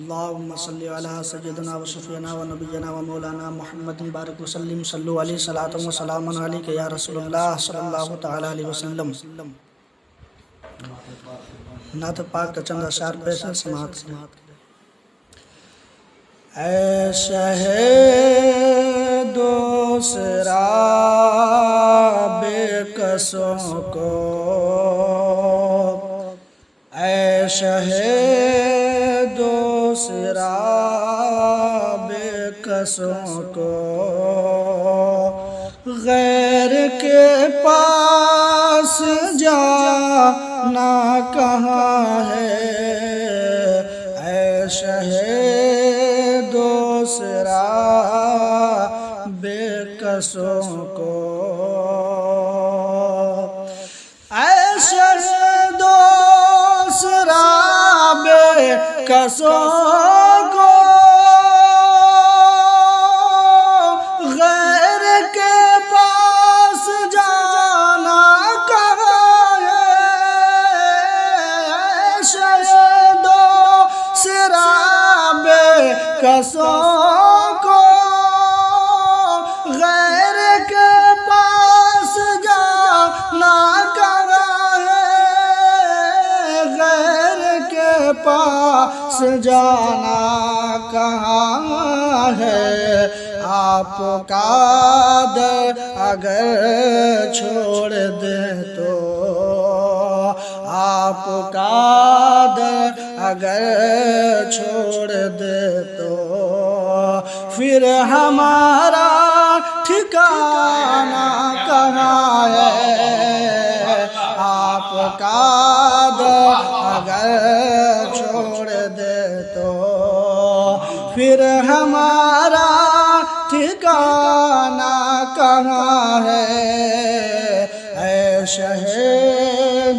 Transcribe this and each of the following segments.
اللهم صل على سيدنا وشفيعنا ونبينا ومولانا محمد بارك وسلم صلوا عليه صلاة وسلام عليك يا رسول الله صلی اللہ تعالی علیہ وسلم۔ نعت پاک کا چند اشعار پیش ہے، سماعت کریں۔ اے شہ دوسرا بے کسوں کو، اے شہ دوسرا بے کسوں کو، غیر کے پاس جانا کہاں ہے، اے شہ دوسرا بے کسوں کو، اے شہ دوسرا بے کسوں کو، غیر کے پاس جانا کہاں ہے، اے شہ دوسرا بے کسوں کو، غیر کے پاس جانا کہاں ہے، غیر کے پاس جانا کہاں ہے، آپ کا در اگر چھوڑ دیں تو، آپ کا در اگر چھوڑ دے تو، پھر ہمارا ٹھکانہ کہاں ہے، آپ کا در اگر چھوڑ دے تو، پھر ہمارا ٹھکانہ کہاں ہے، اے شہ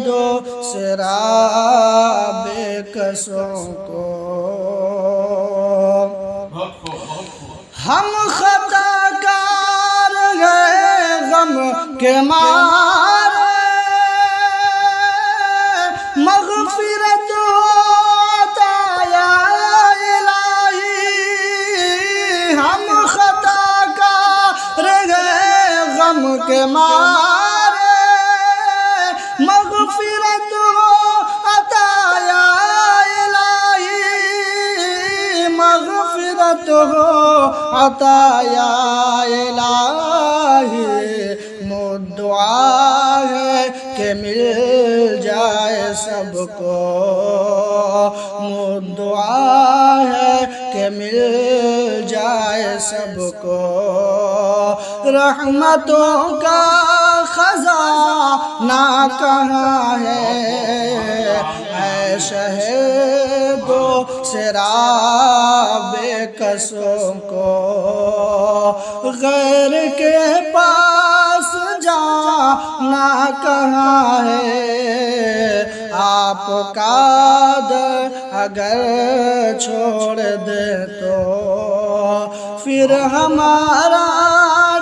دوسرا بے کسوں کو، ہم خطا کار ہیں غم کے مارے، مغفرت ہوتا یا الہی، ہم خطا کار ہیں غم کے مارے، مغفرت ہوتا یا الہی، مغفرت ہوتا یا الہی، دعا ہے کہ مل جائے سب کو، دعا ہے کہ مل جائے سب کو، رحمتوں کا خزانہ کہاں ہے، اے شہ دوسرا بے کسوں کو، غیر کے پاس جانا کہاں ہے، آپ کا در اگر چھوڑ دے تو، پھر ہمارا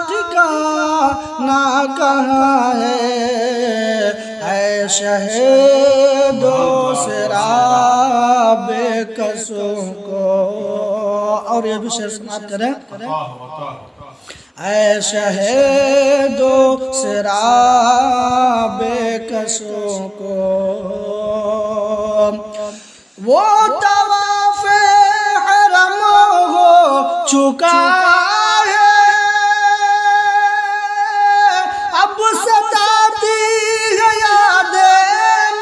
ٹھکانہ کہاں ہے، اے شہ دوسرا بے کسوں کو۔ اور یہ بھی شعر سماعت کریں، اے شہ دوسرا بے کسوں کو، وہ طواف حرم ہو چکا ہے، اب ستاتی ہے یاد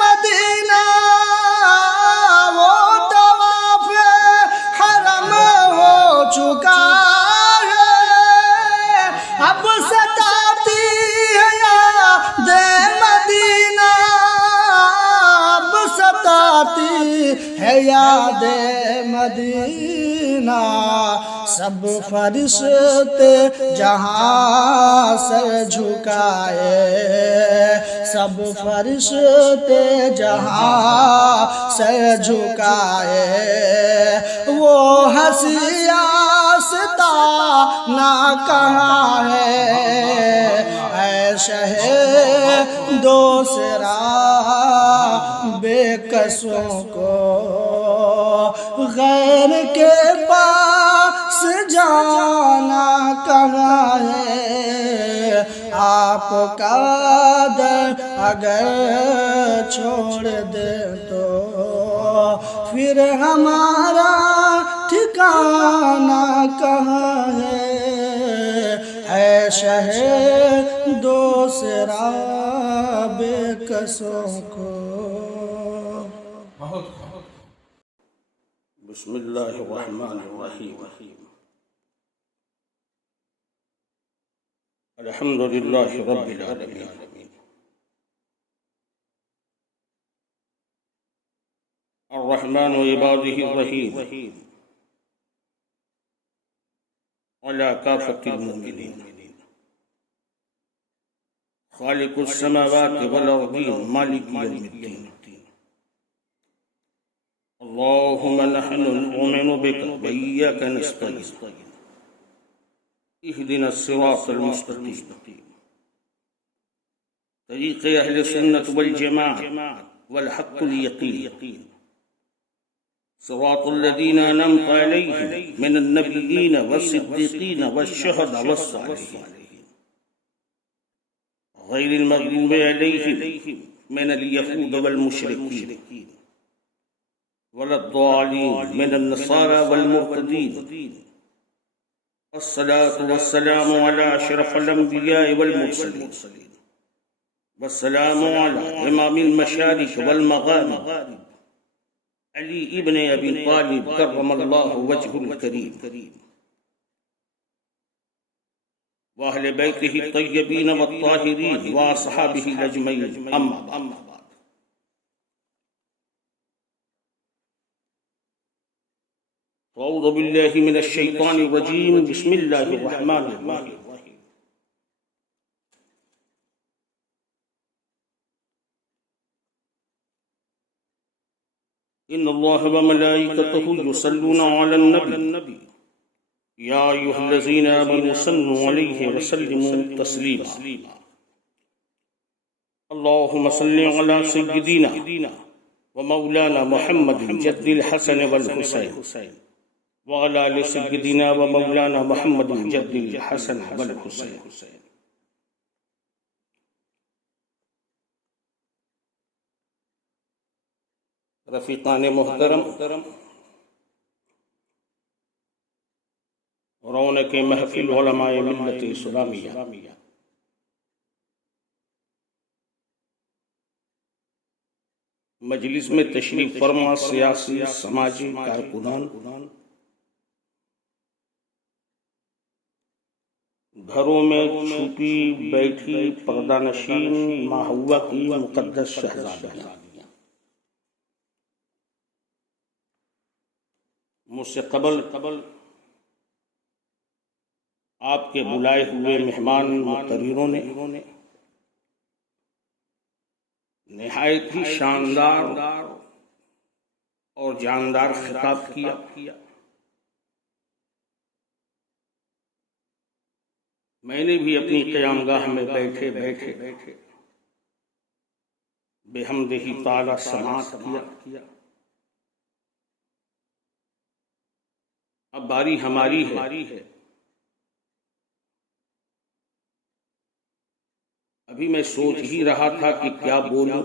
مدینہ، وہ طواف حرم ہو چکا ہے، اب ستاتی ہے یاد مدینہ، اب ستاتی ہے یاد مدینہ، سب فرشتے جہاں سر جھکائے، سب فرشتے جہاں سر جھکائے، وہ ہنسی آستانہ کہاں ہے، اے شہ دوسرا بے کسوں کو، غیر اوقات اگر چھوڑ دے تو پھر ہمارا ٹھکانہ کہاں ہے؟ اے شہر دوسرا بے کسوں کو۔ بسم اللہ الرحمن الرحیم۔ الحمد للہ رب العالمین، الرحمن عبادہ الرحیم، علی کافۃ المؤمنین، خالق السماوات والارضین، مالک یوم الدین۔ اللهم نحن نؤمن بك وإياك نستعين، اهدنا الصراط المستقيم، طريق أهل السنة والجماعة والحق اليقين، صراط الذين أنعمت عليهم من النبيين والصديقين والشهداء والصالحين، غير المغضوب عليهم من اليهود والمشركين ولا الضالين من النصارى والمرتدين، الصلاة والسلام على أشرف الأنبياء والمرسلين، والسلام على إمام المشارق والمغارب علي ابن أبي طالب كرم الله وجهه الكريم، وأهل بيته الطيبين والطاهرين وأصحابه الأجمعين، أما بعد۔ أعوذ بالله من الشيطان الرجيم، بسم الله الرحمن الرحيم۔ إن الله وملائكته يصلون على النبي يا أيها الذين آمنوا صلوا عليه وسلموا تسليما، اللهم صل على سيدنا ومولانا محمد جد الحسن والحسين، وعلى آل سيدنا ومولانا محمد جد الحسن والحسين۔ رفیقان محترم، رونق محفل علماء ملت اسلامیہ، مجلس میں تشریف فرما سیاسی سماجی کارکنان، گھروں میں چھپی بیٹھی پردہ نشین ماں حوا کی مقدس شہزادیاں، مجھ سے قبل آپ کے بلائے ہوئے مہمان مقرروں نے نہایت ہی شاندار اور جاندار خطاب کیا۔ میں نے بھی اپنی قیام گاہ میں بیٹھے بحمدہ تعالی سماعت کیا۔ اب باری ہماری ہے۔ ابھی میں سوچ ہی رہا تھا کہ کیا بولوں،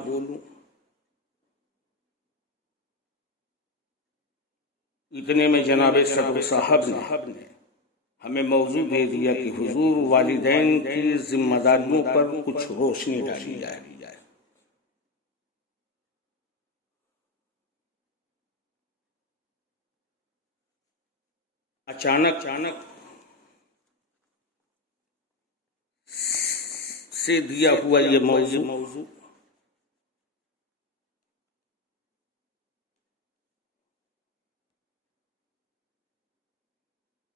اتنے میں جناب صدر صاحب نے ہمیں موضوع دے دیا کہ حضور والدین کی ذمہ داریوں پر کچھ روشنی ڈالی جائے۔ اچانک سے دیا ہوا یہ موضوع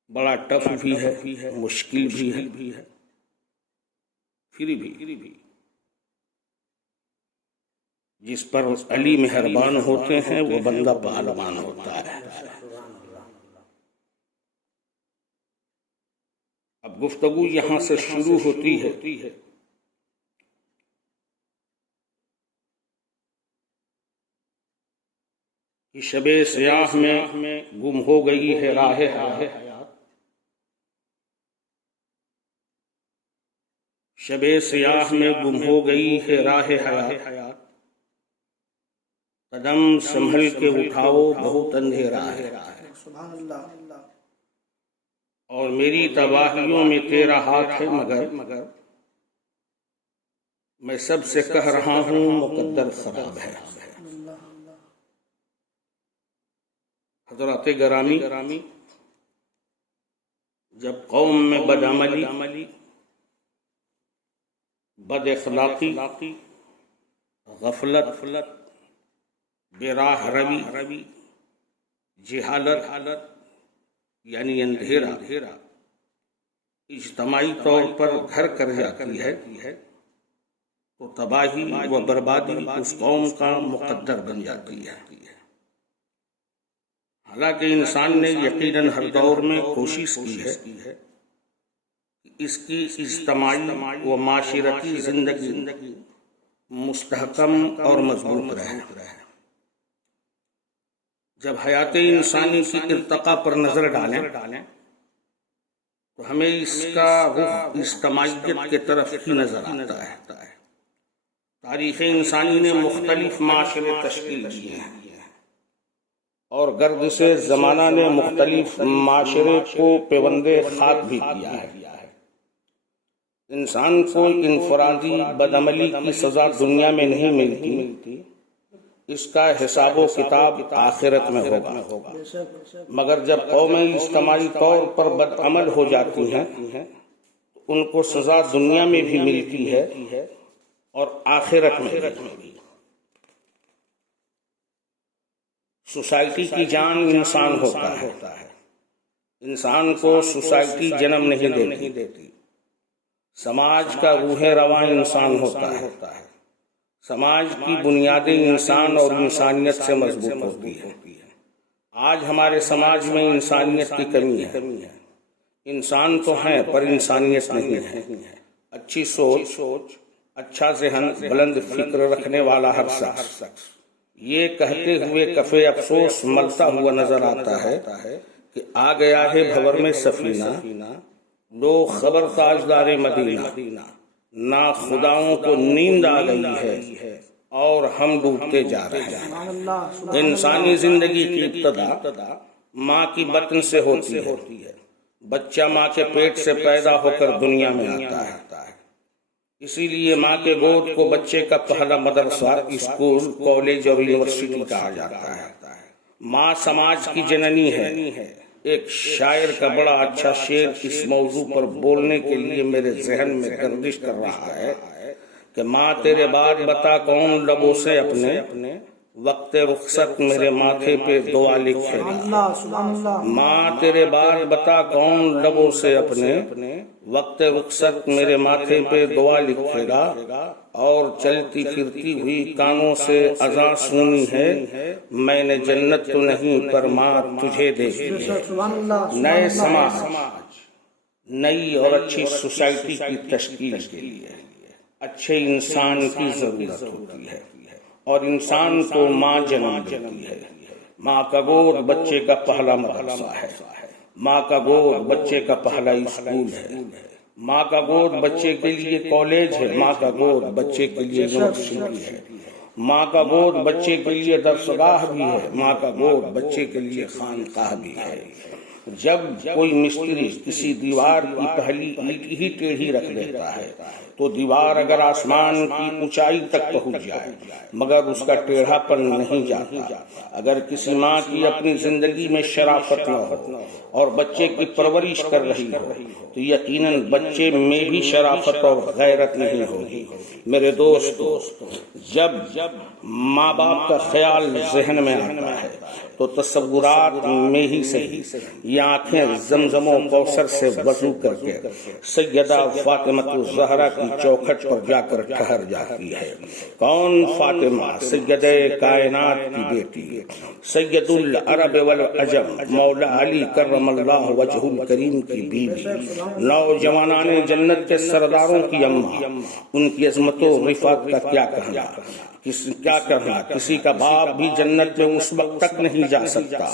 بڑا ٹف بھی ہے، مشکل بھی ہے، پھر بھی جس پر علی مہربان ہوتے ہیں وہ بندہ پہلوان ہوتا ہے۔ اب گفتگو یہاں سے شروع ہوتی ہے کہ شب سیاہ میں گم ہو گئی ہے راہ حیات، شب سیاہ میں گم ہو گئی ہے راہ حیات، قدم سنبھل کے اٹھاؤ بہت اندھیرا ہے، سبحان اللہ۔ اور میری تباہیوں میں تیرا ہاتھ ہے، مگر میں سب سے کہہ رہا ہوں مقدر خراب ہے۔ حضرات گرامی، جب قوم میں بد عملی، بد اخلاقی، غفلت، بے راہ روی، جہالت یعنی اندھیرا اجتماعی طور پر گھر کر جاتی ہے تو تباہی و بربادی اس قوم کا مقدر بن جاتی ہے۔ حالانکہ انسان نے یقیناً ہر دور میں کوشش کی ہے کہ اس کی اجتماعی و معاشرتی زندگی مستحکم اور مضبوط رہے۔ جب حیات انسانی کی ارتقاء پر نظر ڈالیں تو ہمیں اس کا رخ اجتماعیت کی طرف ہی نظر آتا ہے۔ تاریخ انسانی نے مختلف معاشرے تشکیل دیے ہیں اور گردش زمانہ نے مختلف معاشرے کو پیوند خاک بھی کیا ہے۔ انسان کو انفرادی بدعملی کی سزا دنیا میں نہیں ملتی، اس کا حساب و کتاب آخرت میں ہوگا۔ مگر جب قومیں اجتماعی طور پر بد عمل ہو جاتی ہیں ان کو سزا دنیا میں بھی ملتی ہے اور آخرت میں بھی۔ سوسائٹی کی جان انسان ہوتا ہے، انسان کو سوسائٹی جنم نہیں دیتی۔ سماج کا روح رواں انسان ہوتا ہے، سماج کی بنیادیں انسان اور انسانیت سے مضبوط ہوتی ہے۔ آج ہمارے سماج میں انسانیت کی کمی ہے، انسان تو ہیں پر انسانیت نہیں ہے۔ اچھی سوچ، اچھا ذہن، بلند فکر رکھنے والا ہر شخص یہ کہتے ہوئے کفے افسوس ملتا ہوا نظر آتا ہے کہ آ گیا ہے بھور میں سفینہ، لو خبر تاجدار مدینہ، نا خداؤں کو نیند آ گئی ہے اور ہم ڈوبتے جا رہے ہیں۔ انسانی زندگی کی ابتدا ماں کی بطن سے ہوتی ہے، بچہ ماں کے پیٹ سے پیدا ہو کر دنیا میں آتا ہے۔ اسی لیے ماں کے گود کو بچے کا پہلا مدرسہ، اسکول، کالج اور یونیورسٹی کہا جاتا ہے۔ ماں سماج کی جننی ہے۔ ایک شاعر کا بڑا اچھا شعر اس موضوع پر بولنے کے لیے میرے ذہن میں گردش کر رہا ہے کہ ماں تیرے بعد بتا کون لبوں سے اپنے وقت رخصت میرے ماتھے پہ دعا لکھے گا۔ ماں تیرے بعد بتا کون لبوں سے اپنے وقت رخصت میرے ماتھے پہ دعا لکھے گا، اور چلتی پھرتی ہوئی کانوں سے اذان سنی ہے، میں نے جنت تو نہیں پر ماں تجھے دیکھی ہے۔ نئے سماج، نئی اور اچھی سوسائٹی کی تشکیل کے لیے اچھے انسان کی ضرورت ہوتی ہے، اور انسان کو ماں جنم دیتی ہے۔ ماں کا گود بچے کا پہلا مدرسہ ہے، ماں کا گود بچے کا پہلا اسکول ہے، ماں کا گود بچے کے لیے کالج ہے، ماں کا گود بچے کے لیے یونیورسٹی ہے، ماں کا گود بچے کے لیے درسگاہ بھی ہے، ماں کا گود بچے کے لیے خانقاہ بھی ہے۔ جب کوئی مستری کسی دیوار کی پہلی اینٹ ہی ٹیڑھی رکھ دیتا ہے تو دیوار اگر آسمان کی اونچائی تک پہنچ جائے مگر اس کا ٹیڑھا پن نہیں جاتا۔ اگر کسی ماں کی اپنی زندگی میں شرافت نہ ہو اور بچے کی پرورش کر رہی ہو تو یقیناً بچے میں بھی شرافت اور غیرت نہیں ہوگی۔ میرے دوستو، جب ماں باپ کا خیال ذہن میں آتا ہے تو تصورات میں ہی صحیح یہ آنکھیں زمزم و کوثر سے وضو کر کے سیدہ فاطمہ الزہرا کی چوکھٹ پر جا کر ٹھہر جاتی ہے۔ کون فاطمہ؟ سیدہ کائنات کی بیٹی، سید العرب والعجم، مولا علی کرم اللہ وجہ الکریم کی بیوی، نوجوانان جنت کے سرداروں کی اماں، ان کی عظمت و رفعت کا کیا کہنا؟ کسی کا باپ بھی جنت میں اس وقت تک نہیں جا سکتا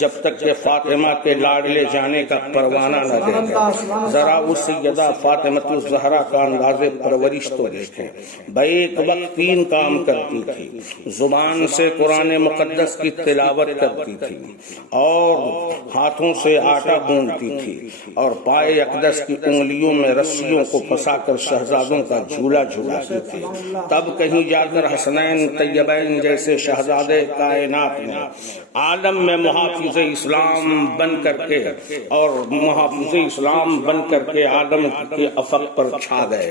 جب تک کہ فاطمہ کے لاڈلے جانے کا پروانہ نہ دے دے۔ ذرا اس سیدہ فاطمۃ الزہرا کا انداز پرورش تو دیکھیں، بیک وقت 3 کام کرتی تھی، زبان سے قرآن مقدس کی تلاوت کرتی تھی، اور ہاتھوں سے آٹا گوندتی تھی، اور پائے اقدس کی انگلیوں میں رسیوں کو پھنسا کر شہزادوں کا جھولا جھولاتی تھی۔ تب کہیں جا کر حسنین طیبین جیسے شہزادے کائنات نے عالم میں محافظ اسلام بن کر کے عالم کے افق پر چھا گئے۔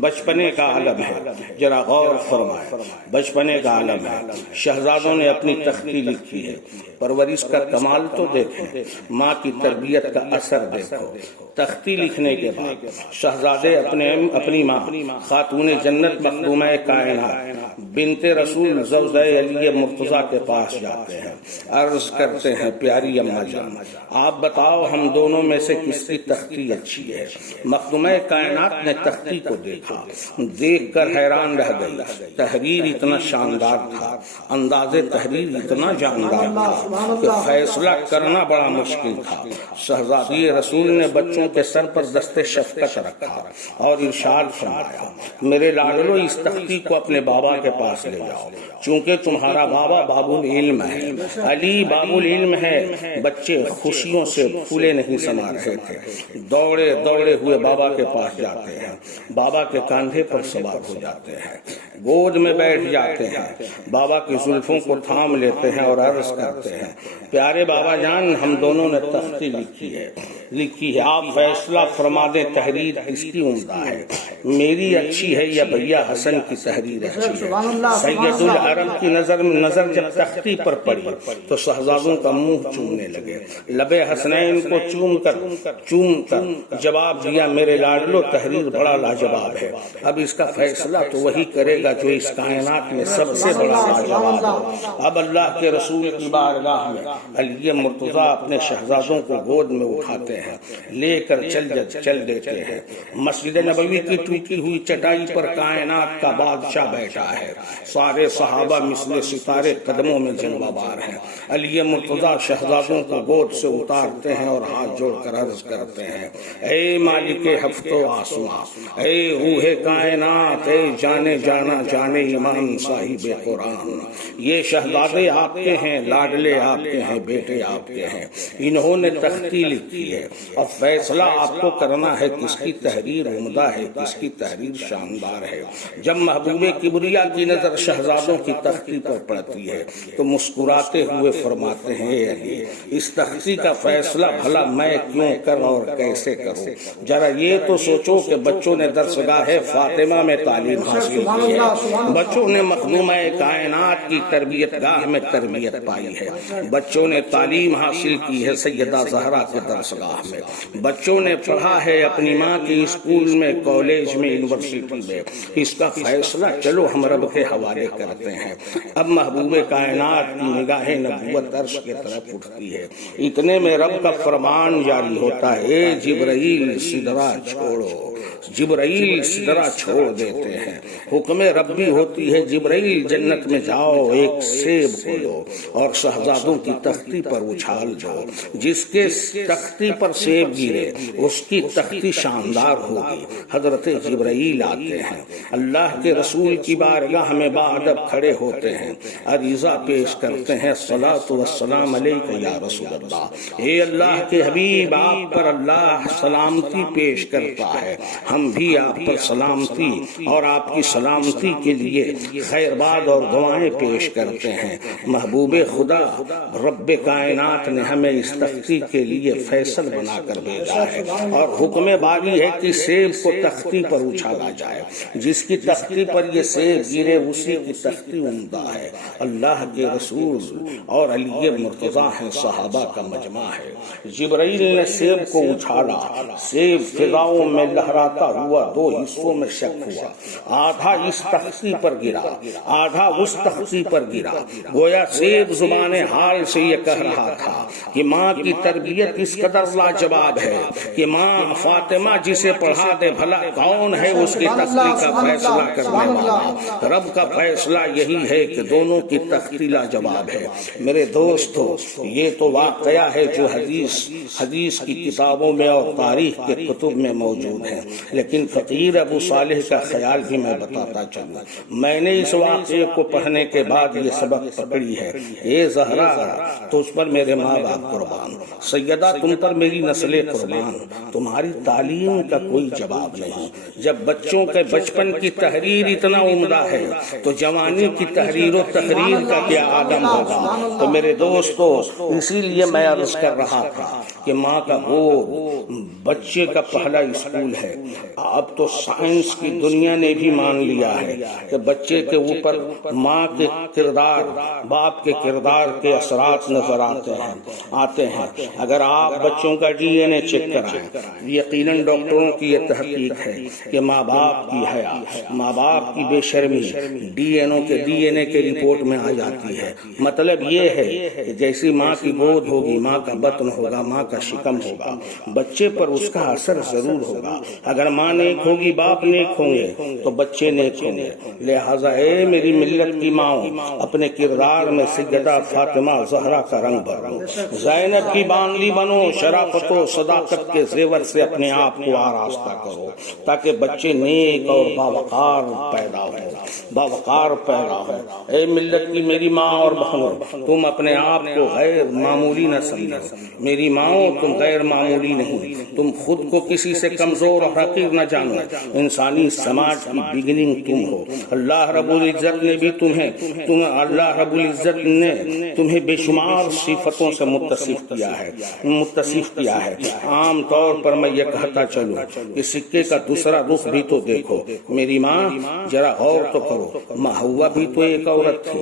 بچپنے کا عالم ہے، ذرا غور فرمائے، بچپنے کا عالم ہے۔ شہزادوں نے اپنی تختی لکھی ہے، پرورش کا کمال تو دیکھیں، ماں کی تربیت کا اثر دیکھو۔ تختی لکھنے کے بعد شہزادے اپنی ماں خاتون جنت مخدومہ کائنات بنت رسول زوجہ علی مرتضیٰ کے پاس جاتے ہیں، عرض کرتے ہیں پیاری اماں جان، آپ بتاؤ ہم دونوں میں سے کس کی تختی اچھی ہے؟ مخدومہ کائنات نے تختی کو دیکھا، دیکھ کر حیران رہ گئی۔ تحریر اتنا شاندار تھا، انداز تحریر اتنا جاندار تھا کہ فیصلہ کرنا بڑا مشکل تھا۔ شہزادی رسول نے بچوں کے سر پر دست شفقت رکھا اور ارشاد فرمایا، میرے لاڈلو اس تختی کو اپنے بابا کے پاس لے جاؤ، چونکہ تمہارا بابا باب العلم ہے، علی باب العلم ہے۔ بچے خوشیوں سے پھولے نہیں سما رہے تھے، دوڑے دوڑے ہوئے بابا کے پاس جاتے ہیں، بابا کے کاندھے پر سوار ہو جاتے ہیں، گود میں بیٹھ جاتے ہیں، بابا کی زلفوں کو تھام لیتے ہیں اور عرض کرتے ہیں، پیارے بابا جان ہم دونوں نے تختی لکھی ہے، آپ فیصلہ فرما دیں تحریر کس کی عمدہ ہے، میری اچھی ہے یا بھیا حسن کی تحریر اچھی ہے؟ سید العرب کی نظر جب تختی پر پڑی تو شہزادوں کا منہ چومنے لگے، لبے حسنین کو چوم کر جواب دیا، میرے لاڈلو تحریر بڑا لاجواب ہے، اب اس کا فیصلہ تو وہی کرے گا جو اس کائنات میں سب سے بڑا لاجواب ہو۔ اب اللہ کے رسول کی بارگاہ میں علی مرتضیٰ اپنے شہزادوں کو گود میں اٹھاتے ہیں، لے کر چل دیتے ہیں۔ مسجد نبوی کی ٹوٹی ہوئی چٹائی پر کائنات کا بادشاہ بیٹھا ہے، سارے صحابہ مثل ستارے قدموں میں جلوہ بار ہیں۔ علی مرتضیٰ شہزادوں کو گود سے اتارتے ہیں اور ہاتھ جوڑ کر عرض کرتے ہیں، اے مالک ہفت و آسماں، اے روح کائنات، اے جانے جانا جانے ایمان صاحب قرآن، یہ شہزادے آپ کے ہیں، لاڈلے آپ کے ہیں، بیٹے آپ کے ہیں، انہوں نے تختی لکھی ہے، اور فیصلہ آپ کو کرنا ہے کس کی تحریر عمدہ ہے، کس کی تحریر شاندار ہے۔ جب محبوب کبریا کی نظر شہزادوں کی تختی پر پڑتی ہے تو مسکراتے ہوئے فرماتے ہیں، اے علی اس تختی کا فیصلہ بھلا میں کیوں کر اور کیسے کروں؟ ذرا یہ تو سوچو کہ بچوں نے درسگاہ فاطمہ میں تعلیم حاصل کی ہے، بچوں نے مخدومہ کائنات کی تربیت گاہ میں تربیت پائی ہے، بچوں نے تعلیم حاصل کی ہے سیدہ زہرا کے درسگاہ میں، بچوں نے پڑھا ہے اپنی ماں کی اسکول میں، کالج میں، یونیورسٹی میں۔ اس کا فیصلہ چلو ہم رب کے حوالے کرتے ہیں۔ اب محبوب کائنات کی نگاہ نبوت عرش کی طرف اٹھتی ہے، اتنے میں رب کا فرمان جاری ہوتا ہے، اے جبرائیل سدرہ چھوڑو۔ جبرائیل سدرہ چھوڑ دیتے ہیں، حکم ربی ہوتی ہے، جبرائیل جنت میں جاؤ، ایک سیب کو لو اور شہزادوں کی تختی پر اچھال دو، جس کے تختی پر سیب گرے اس کی تختی شاندار ہوگی۔ حضرت جبرائیل آتے ہیں، اللہ کے رسول کی بارگاہ میں باادب کھڑے ہوتے ہیں، عریضہ پیش کرتے ہیں، الصلاۃ والسلام علیک یا رسول اللہ، اے اللہ کے حبیب آپ پر اللہ سلامتی پیش کرتا ہے، ہم بھی آپ پر سلامتی اور آپ کی سلامتی کے لیے خیر باد اور دعائیں پیش کرتے ہیں۔ محبوب خدا رب کائنات نے ہمیں اس تختی کے لیے فیصل بنا کر بھیجا ہے، اور حکم باری ہے کہ سیب کو تختی پر اچھالا جائے، جس کی تختی پر یہ سیب گرے اسی کی تختی عمدہ ہے۔ اللہ کے رسول اور علی مرتضیٰ ہیں، صحابہ کا مجمع ہے۔ جبرائیل نے سیب کو اچھالا، سیب فضاؤں میں لہرا لہراتا ہوا دو حصوں میں شک ہوا، آدھا اس تختی پر گرا، آدھا اس تختی پر گرا۔ گویا سیب زبان حال سے یہ کہہ رہا تھا کہ ماں کی تربیت اس قدر لاجواب ہے کہ ماں فاطمہ جسے پڑھا دے بھلا کون ہے اس کی تختی کا فیصلہ کرنے والا؟ رب کا فیصلہ یہی ہے کہ دونوں کی تختی لاجواب ہے۔ میرے دوستو، یہ تو واقعہ ہے جو حدیث کی کتابوں میں اور تاریخ کے کتب میں موجود ہے، لیکن فقیر ابو صالح کا خیال بھی میں بتاتا چلوں۔ میں نے اس واقعے کو پڑھنے کے بعد یہ سبق پکڑی ہے، اے زہرا تجھ پر میرے ماں باپ قربان، سیدہ تم پر میری نسل قربان، تمہاری تعلیم کا کوئی جواب نہیں۔ جب بچوں کے بچپن کی تحریر اتنا عمدہ ہے تو جوانی کی تحریر و تقریر کا کیا عالم ہوگا؟ تو میرے دوستو، اسی لیے میں عرض کر رہا تھا کہ ماں کا گود بچے کا پہلا اسکول ہے۔ اب تو سائنس کی دنیا نے بھی مان لیا ہے کہ بچے کے اوپر ماں کے کردار، باپ کے کردار کے اثرات نظر آتے ہیں۔ اگر آپ بچوں کا ڈی این اے چیک کرائیں، یقیناً ڈاکٹروں کی یہ تحقیق ہے کہ ماں باپ کی حیا، ماں باپ کی بے شرمی ڈی این اے کے رپورٹ میں آ جاتی ہے۔ مطلب یہ ہے کہ جیسی ماں کی گود ہوگی، ماں کا بطن ہوگا، ماں کا شکم ہوگا، بچے پر اس کا اثر ضرور ہوگا۔ اگر ماں نیک ہوگی، باپ نیک ہوں گے تو بچے نیک ہوں گے۔ لہٰذا اے میری ملت کی ماں، اپنے کردار میں سیدہ فاطمہ زہرا کا رنگ بھرو، زینب کی بانلی بنو، شرافت و صداقت کے زیور سے اپنے آپ کو آراستہ کرو تاکہ بچے نیک اور باوقار پیدا ہو۔ اے ملت کی میری ماں اور بہنوں، تم اپنے آپ کو غیر معمولی نہ سمجھو۔ میری ماں، تم غیر معمولی نہیں، تم خود کو کسی سے کمزور اور حقیر نہ جانو۔ انسانی سماج کی بگننگ تم ہو۔ اللہ رب العزت نے تمہیں بے شمار صفتوں سے متصف کیا ہے۔ عام طور پر میں یہ کہتا چلوں کہ سکے کا دوسرا رخ بھی تو دیکھو۔ میری ماں، ذرا غور تو کرو، ماں حوا بھی تو ایک عورت تھی،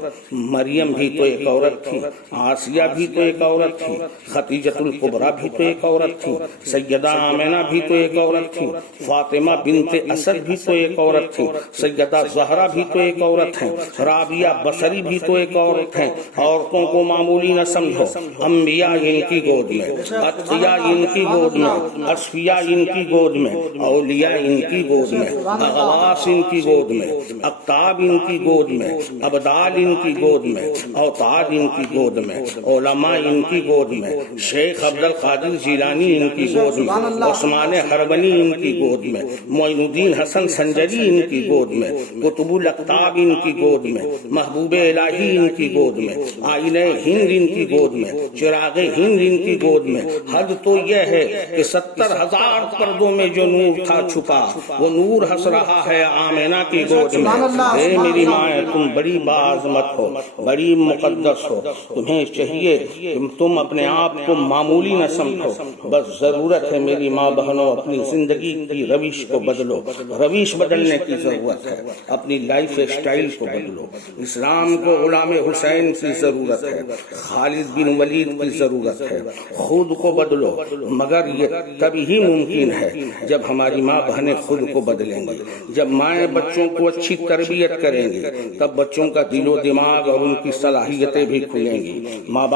مریم بھی تو ایک عورت تھی، آسیہ بھی تو ایک عورت تھی، خدیجۃ الکبریٰ بھی تو ایک عورت تھی، سیدہ آمنہ بھی تو ایک عورت تھی، فاطمہ بنت اسد بھی تو ایک عورت تھی، سیدہ زہرا بھی تو ایک عورت ہیں، رابعہ بصری بھی تو ایک عورت ہیں۔ عورتوں کو معمولی نہ سمجھو، انبیاء ان کی گود میں، اتقیاء ان کی گود میں، اصفیاء ان کی گود میں، اولیاء ان کی گود میں، اغواث ان کی گود میں، اقطاب ان کی گود میں، ابدال ان کی گود میں، اوتاد ان کی گود میں، علماء ان کی گود میں، شیخ عبد القادر جیلانی ان کی گود میں، عثمان حربنی ان کی گود میں، معین الدین حسن سنجری ان کی گود میں، قطب الاقطاب ان کی گود میں، محبوب الہی ان کی گود میں، آئینہ ہند ان کی گود میں، چراغ ہند ان کی گود میں۔ حد تو یہ ہے کہ 70,000 پردوں میں جو نور تھا چھپا، وہ نور ہنس رہا ہے آمنہ کی گود میں۔ اے میری ماں، تم بڑی باعظمت ہو، بڑی مقدس ہو، تمہیں چاہیے کہ تم اپنے آپ کو معمولی نہ سمجھو۔ بس ضرورت ہے میری ماں بہنوں، اپنی زندگی کی روش کو بدلو۔ روش بدلنے کی ضرورت ہے، اپنی لائف اسٹائل کو بدلو۔ اسلام کو غلام حسین کی ضرورت ہے، خالد بن ولید کی ضرورت ہے۔ خود کو بدلو، مگر یہ تب ہی ممکن ہے جب ہماری ماں بہنیں خود کو بدلیں گی۔ جب مائیں بچوں کو اچھی تربیت کریں گی تب بچوں کا دل و دماغ اور ان کی صلاحیتیں بھی کھلیں گی۔ ماں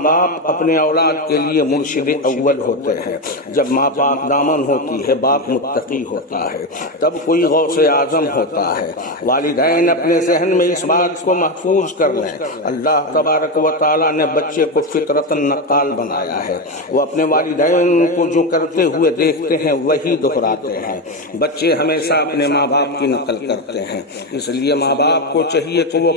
باپ اپنے اولاد کے لیے مرشد اول ہوتے ہیں۔ جب ماں پاک دامن ہوتی ہے، باپ متقی ہوتا ہے، تب کوئی غوث اعظم ہوتا ہے۔ والدین اپنے ذہن میں اس بات کو محفوظ کر لیں، اللہ تبارک و تعالیٰ نے بچے کو فطرتاً نقال بنایا ہے۔ وہ اپنے والدین کو جو کرتے ہوئے دیکھتے ہیں وہی دہراتے ہیں۔ بچے ہمیشہ اپنے ماں باپ کی نقل کرتے ہیں، اس لیے ماں باپ کو چاہیے کہ وہ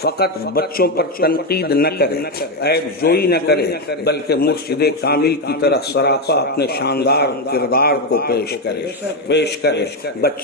فقط بچوں پر تنقید نہ کرے، عیب جوئی نہ کرے، بلکہ مرشد کامل کی طرح سراپا اپنے شاندار کردار کو پیش کرے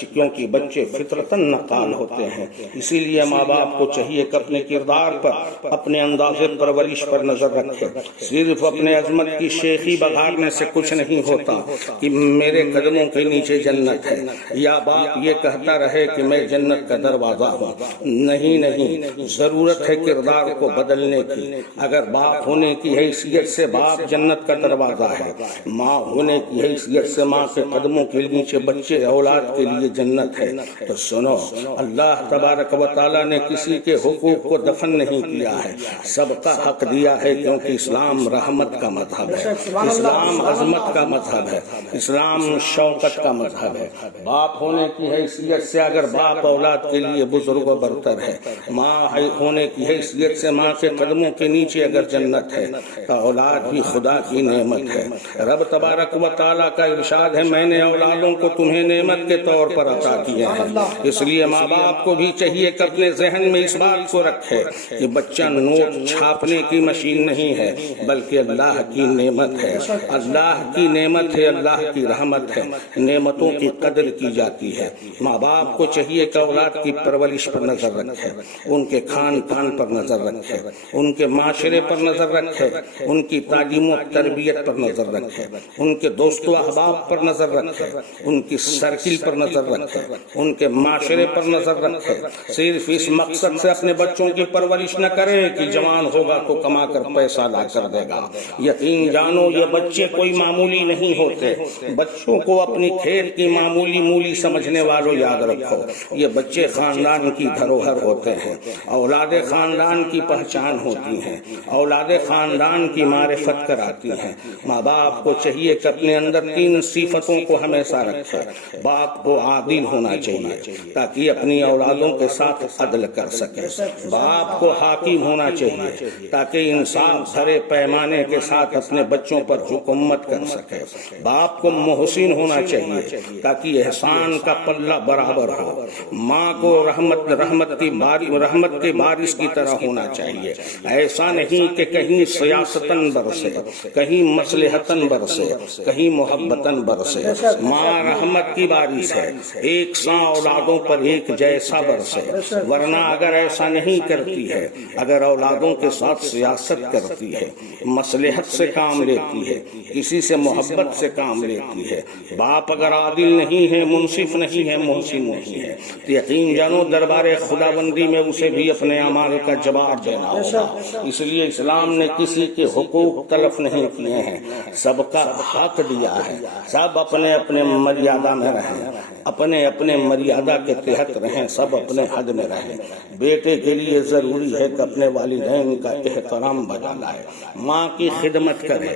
کیونکہ بچے فطرتاً نقال ہوتے ہیں۔ اسی لیے ماں باپ کو چاہیے کہ اپنے کردار پر، اپنے انداز پرورش پر نظر رکھے۔ صرف اپنے عظمت کی شیخی بگاڑنے سے کچھ نہیں ہوتا کہ میرے قدموں کے نیچے جنت ہے، یا باپ یہ کہتا رہے کہ میں جنت کا دروازہ ہوں۔ نہیں، ضرورت ہے کردار کو بدلنے کی۔ اگر باپ ہونے کی حیثیت سے باپ جنت کا دروازہ ہے، ماں ہونے کی حیثیت حیثیت سے ماں کے قدموں کے نیچے بچے اولاد کے لیے جنت ہے، تو سنو، اللہ تبارک و تعالیٰ نے کسی کے حقوق کو دفن نہیں کیا ہے، سب کا حق دیا ہے، کیونکہ اسلام رحمت کا مذہب ہے، اسلام عظمت کا مذہب ہے، اسلام شوکت کا مذہب ہے۔ باپ ہونے کی حیثیت سے اگر باپ اولاد کے لیے بزرگ و برتر ہے، ماں ہونے کی حیثیت سے ماں کے قدموں کے نیچے اگر جنت ہے، تو اولاد بھی خدا کی نعمت ہے۔ رب تبارک و تعالیٰ کا ارشاد ہے، میں نے اولادوں کو تمہیں نعمت کے طور پر عطا کیا ہے، اس لیے ماں باپ کو بھی چاہیے کہ اپنے ذہن میں اس بات کو رکھے کہ بچہ نوٹ چھاپنے کی مشین نہیں ہے، بلکہ اللہ کی نعمت ہے، اللہ کی نعمت ہے، اللہ کی رحمت ہے، نعمتوں کی قدر کی جاتی ہے۔ ماں باپ کو چاہیے کہ اولاد کی پرورش پر نظر رکھے، ان کے کھان پان پر نظر رکھے، ان کے معاشرے پر نظر رکھے، ان کی تعلیم و تربیت پر نظر رکھے، ان کے دوست و احباب پر نظر رکھے، ان کی سرکل پر نظر رکھے، ان کے معاشرے پر نظر رکھے۔ صرف اس مقصد سے اپنے بچوں کی پرورش نہ کرے کہ جوان ہوگا تو کما کر پیسہ لا کر دے گا۔ یقین جانو یہ بچے کوئی معمولی نہیں ہوتے، بچوں کو اپنی کھیت کی معمولی مولی سمجھنے والوں یاد رکھو، یہ بچے خاندان کی دھروہر ہوتے ہیں، اولاد خاندان کی پہچان ہوتی ہیں، اولاد خاندان کی معرفت کراتی ہیں۔ ماں باپ کو چاہیے کہ اپنے اندر 3 صفتوں کو ہمیشہ رکھے۔ باپ کو عادل ہونا چاہیے تاکہ اپنی اولادوں کے ساتھ عدل کر سکے، باپ کو حاکم ہونا چاہیے تاکہ انصاف بھرے پیمانے کے ساتھ اپنے بچوں پر حکومت کر سکے، باپ کو محسن ہونا چاہیے تاکہ احسان کا پلہ برابر ہو، ماں کو رحمت کے بارش کی طرح ہونا چاہیے، ایسا نہیں کہ کہیں سیاستن برسے، کہیں مصلحتن برسے، کہیں محبتن برسے۔ ماں رحمت کی بارش ہے، ایک ساں اولادوں پر ایک جیسا برسے، ورنہ اگر ایسا نہیں کرتی ہے، اگر اولادوں کے ساتھ سیاست کرتی ہے، مصلحت سے کام لیتی ہے، کسی سے محبت سے کام لیتی ہے، باپ اگر عادل نہیں ہے، منصف نہیں ہے، محسن نہیں ہے، تو یقین جانو دربار خداوندی میں اسے بھی اپنے اعمال کا جواب دینا ہوگا۔ اس لیے اسلام نے کسی کے حقوق تلف نہیں کیے ہیں، سب کا حق دیا ہے، سب اپنے اپنے مریادہ میں رہیں، اپنے اپنے مریادہ کے تحت رہیں، سب اپنے حد میں رہیں۔ بیٹے کے لیے ضروری ہے کہ اپنے والدین کا احترام بجا لائے، ماں کی خدمت کرے،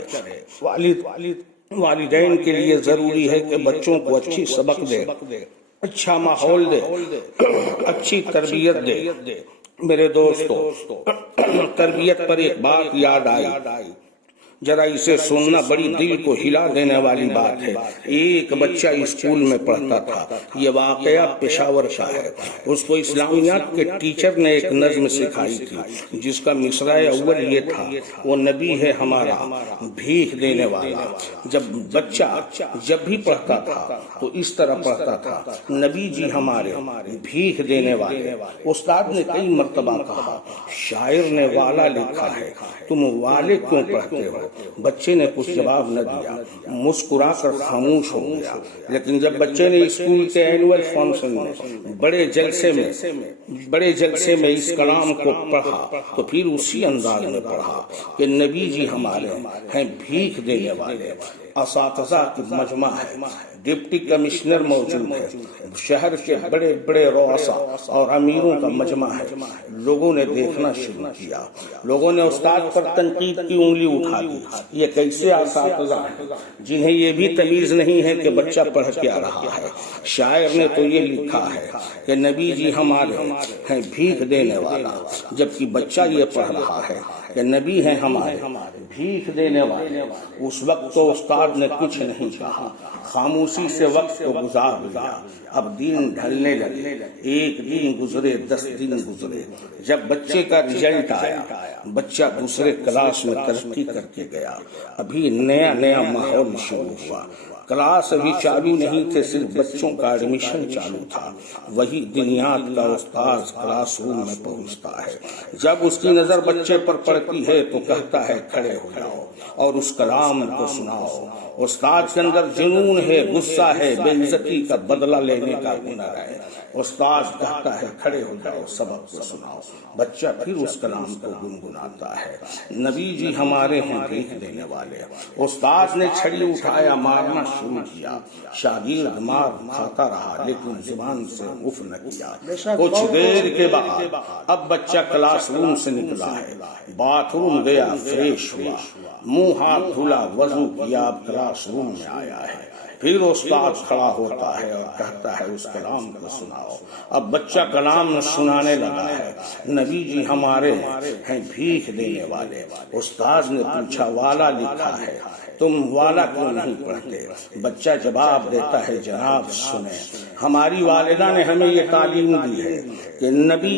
والدین کے لیے ضروری ہے کہ بچوں کو اچھی سبق دے، اچھا ماحول دے، اچھی تربیت دے۔ میرے دوستو، تربیت پر ایک بات یاد آئی، ذرا اسے سننا، بڑی دل کو ہلا دینے والی بات ہے۔ ایک بچہ اسکول میں پڑھتا تھا، یہ واقعہ پشاور کا ہے۔ اس کو اسلامیات کے ٹیچر نے ایک نظم سکھائی تھی جس کا مصرع اول یہ تھا، وہ نبی ہے ہمارا بھیک دینے والا۔ جب بچہ جب بھی پڑھتا تھا تو اس طرح پڑھتا تھا، نبی جی ہمارے بھیک دینے والے۔ استاد نے کئی مرتبہ کہا، شاعر نے والا لکھا ہے، تم والے کیوں پڑھتے ہو؟ بچے نے کچھ جواب نہ دیا، مسکرا کر خاموش ہو گیا۔ لیکن جب بچے نے اسکول کے اینول فنکشن میں بڑے جلسے میں اس کلام کو پڑھا تو پھر اسی انداز میں پڑھا کہ نبی جی ہمارے ہیں بھیک دینے والے۔ اساتذہ کی مجمع ہے، ڈپٹی کمشنر موجود ہے، شہر کے بڑے بڑے رؤساء اور امیروں کا مجمع ہے۔ لوگوں نے دیکھنا شروع کیا، لوگوں نے استاد پر تنقید کی انگلی اٹھا دی۔ یہ کیسے اساتذہ ہیں جنہیں یہ بھی تمیز نہیں ہے کہ بچہ پڑھ کیا رہا ہے؟ شاعر نے تو یہ لکھا ہے کہ نبی جی ہمارے ہیں بھیک دینے والا، جبکہ بچہ یہ پڑھ رہا ہے کہ نبی ہیں ہمارے بھیک دینے والے۔ اس وقت تو استاد نے کچھ نہیں کہا، خاموشی سے وقت کو گزار دیا۔ اب دن ڈھلنے لگے، ایک دن گزرے، 10 دن گزرے۔ جب بچے کا رزلٹ آیا، بچہ دوسرے کلاس میں ترقی کر کے گیا۔ ابھی نیا ماحول شروع ہوا، کلاس ابھی چالو نہیں تھے، صرف بچوں کا ایڈمیشن چالو تھا۔ وہی دنیات کا استاذ کلاس روم میں پہنچتا ہے، جب اس کی نظر بچے پر پڑتی ہے تو کہتا ہے کھڑے ہو جاؤ اور اس کلام کو سناؤ۔ استاد کے اندر جنون ہے، غصہ ہے، بے عزتی کا بدلہ لینے کا ہنر ہے۔ استاد کہتا ہے کھڑے ہو جاؤ سبق کو سناؤ، بچہ پھر اس کلام کو گنگناتا ہے۔ نبی جی ہمارے ہیں بھیک دینے والے۔ استاد نے چھڑی اٹھایا، مارنا شروع کیا، شاگرد مار کھاتا رہا لیکن زبان سے اف نہ کیا۔ کچھ دیر کے بعد اب بچہ کلاس روم سے نکلا ہے، باتھ روم گیا، فریش ہوا، منہ ہاتھ دھلا، وضو کیا، اب کلاس روم میں آیا ہے۔ پھر استاد کھڑا ہوتا ہے اور کہتا ہے اس کلام کو سناؤ۔ اب بچہ کلام سنانے لگا ہے، نبی جی ہمارے ہیں بھیک دینے والے۔ استاد نے پوچھا والا لکھا ہے، تم والا کیوں نہیں پڑھتے؟ بچہ جواب دیتا ہے جناب سنیں، ہماری والدہ نے ہمیں یہ تعلیم دی ہے کہ نبی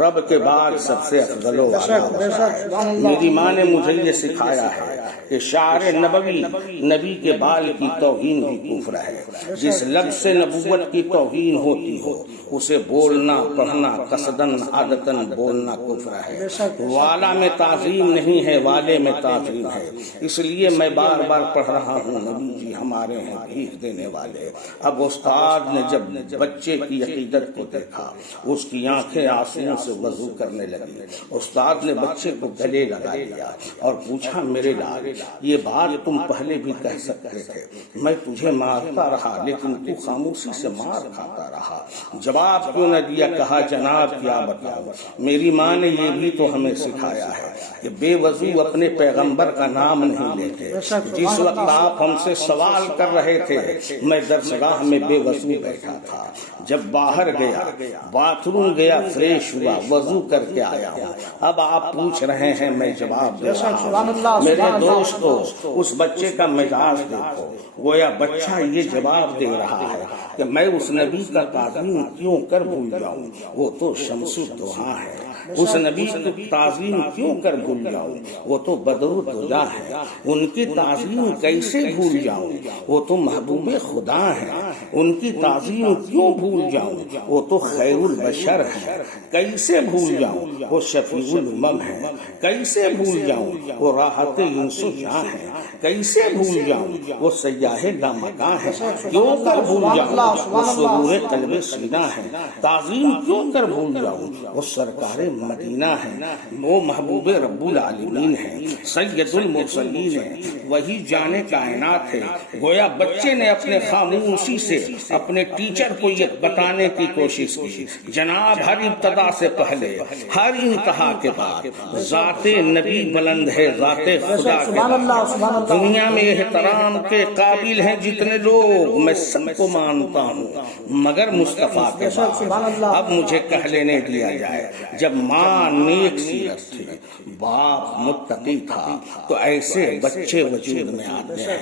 رب کے بعد سب سے افضل و اعلیٰ ہوتا ہے۔ میری ماں نے مجھے یہ سکھایا ہے کہ شعر نبوی نبی کے بال کی توہین بھی کفر ہے۔ جس لفظ سے نبوت کی توہین ہوتی ہو اسے بولنا پڑھنا قصدن عادتن بولنا کفر ہے۔ والا میں تعظیم نہیں ہے، والے میں تعظیم ہے۔ اس لیے میں بار بار پڑھ رہا ہوں نبی جی ہمارے ہیں بھیک دینے والے۔ اب استاد نے جب بچے کی عقیدت کو دیکھا، اس کی آنکھیں آنسوؤں سے وضو کرنے لگی۔ استاد نے بچے کو گلے لگا لیا اور پوچھا میرے لال یہ بات تم پہلے بھی کہہ سکتے تھے، میں تجھے مارتا رہا لیکن تو خاموشی سے مار کھاتا رہا، جواب کیوں نہ دیا؟ کہا جناب کیا بتاؤں، میری ماں نے یہ بھی تو ہمیں سکھایا ہے کہ بے وضو اپنے پیغمبر کا نام نہیں لیتے۔ جس وقت آپ ہم سے سوال کر رہے تھے میں درسگاہ میں بے وضو بیٹھا تھا، جب باہر گیا باتھ روم گیا، فریش ہوا، وضو کر کے آیا ہوں، اب آپ پوچھ رہے ہیں میں جواب دے رہا ہوں۔ میرے دوستو اس بچے کا مزاج دیکھو، گویا بچہ یہ جواب دے رہا ہے کہ میں اس نبی کا تعظیم کیوں کر بھول جاؤں، وہ تو شمس الضحیٰ ہے۔ اس نبی کی تعظیم کیوں کر بھول جاؤں، وہ تو بدر الدجا ہے۔ ان کی تعظیم کیسے بھول جاؤں، وہ تو محبوب خدا ہے۔ ان کی تعظیم کیوں بھول جاؤں، وہ تو خیر البشر ہے۔ کیسے بھول جاؤں، وہ شفیع الامم ہے۔ کیسے بھول جاؤں، وہ راحت انس و جاں ہے۔ کیسے بھول جاؤں، وہ سیاح لامکاں ہے۔ کیوں کر بھول جاؤں، وہ سرور قلب سینہ ہے۔ تعظیم کیوں کر بھول جاؤں، وہ سرکار مدینہ ہے، وہ محبوب رب العالمین ہے، سید المرسلین ہے، وہی جان کائنات ہے۔ گویا بچے نے اپنے خاموشی سے اپنے ٹیچر کو یہ بتانے کی کوشش کی جناب ہر ابتدا سے پہلے ہر انتہا کے بعد ذات نبی بلند ہے، ذات خدا کے بعد دنیا میں احترام کے قابل ہیں جتنے لوگ، میں سب کو مانتا ہوں مگر مصطفیٰ کے بعد۔ اب مجھے کہہ لینے دیا جائے، جب ماں نیک سیرت تھی، باپ متقی تھا، تو ایسے بچے وجود میں آتے ہیں،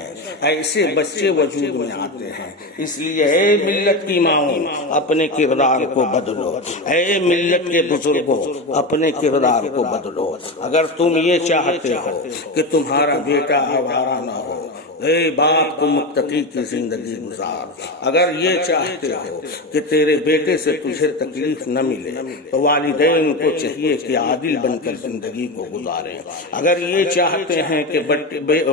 ایسے بچے وجود میں آتے ہیں۔ اس لیے اے ملت کی ماؤں اپنے کردار کو بدلو، اے ملت کے بزرگوں اپنے کردار کو بدلو۔ اگر تم یہ چاہتے ہو کہ تمہارا بیٹا آوارہ نہ ہو، اے باپ کو متقی کی زندگی گزار۔ اگر یہ چاہتے ہو کہ تیرے بیٹے سے تجھے تکلیف نہ ملے تو والدین کو چاہیے کہ عادل بن کر زندگی کو گزاریں۔ اگر یہ چاہتے ہیں کہ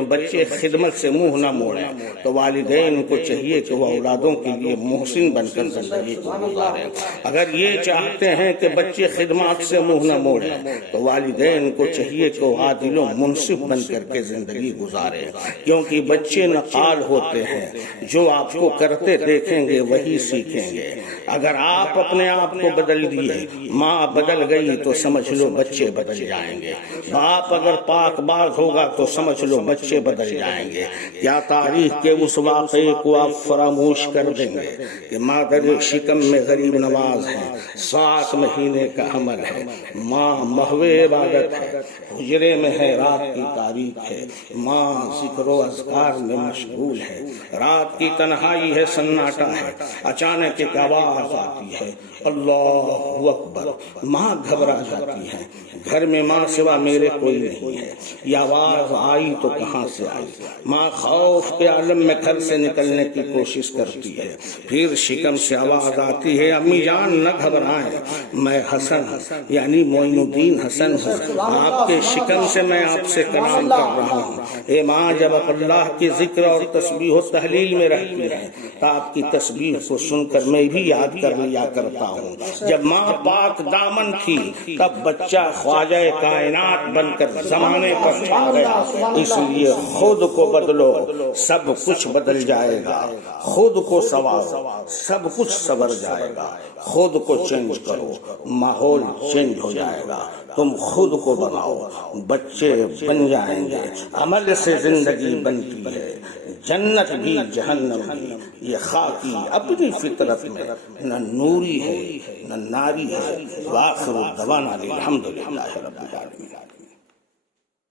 بچے خدمت سے منہ نہ موڑیں تو والدین کو چاہیے کہ وہ اولادوں کے لیے محسن بن کر زندگی کو گزاریں۔ اگر یہ چاہتے ہیں کہ بچے خدمات سے منہ نہ موڑیں تو والدین کو چاہیے کہ وہ عادل و منصف بن کر کے زندگی گزاریں، کیونکہ بچے نقال ہوتے ہیں، جو آپ کو کرتے دیکھیں گے وہی سیکھیں گے۔ اگر آپ اپنے آپ کو بدل دیے، ماں بدل گئی تو سمجھ لو بچے بدل جائیں گے۔ باپ اگر پاک باز ہوگا تو سمجھ لو بچے بدل جائیں گے۔ کیا تاریخ کے اس واقعے کو آپ فراموش کر دیں گے کہ مادر شکم میں غریب نواز ہے، 7 مہینے کا حمل ہے، ماں محو عبادت ہے، حجرے میں ہے رات کی تاریخ ہے، ماں ذکر و اذکار میں مشغول ہے، رات کی تنہائی ہے، سناٹا ہے، اچانک ایک آواز آتی ہے اللہ اکبر، ماں گھبرا جاتی ہے، گھر میں ماں سوا میرے کوئی نہیں ہے، یہ آواز آئی تو کہاں سے آئی؟ ماں خوف کے عالم میں گھر سے نکلنے کی کوشش کرتی ہے، پھر شکم سے آواز آتی ہے امی جان نہ گھبرائیں، میں حسن یعنی معین الدین حسن ہوں، آپ کے شکم سے میں آپ سے کلام کر رہا ہوں۔ اے ماں جب اللہ کے ذکر اور تسبیح و تحلیل میں رہتی ہیں. تو آپ کی تسبیح کو سن کر میں بھی یاد کر لیا کرتا ہوں. جب ماں پاک دامن تھی تب بچہ خواجہ کائنات بن کر زمانے پر چھا گیا. اس لیے خود کو بدلو، سب کچھ بدل جائے گا. خود کو سنوارو، سب کچھ سنور جائے گا. خود کو چینج کرو، ماحول چینج ہو جائے گا. تم خود کو بناؤ، بچے بن جائیں گے. عمل سے زندگی بنتی ہے، جنت بھی جہنم بھی. یہ خاکی اپنی فطرت میں نہ نوری ہے نہ ناری ہے. وآخر دعوانا الحمدللہ رب العالمین.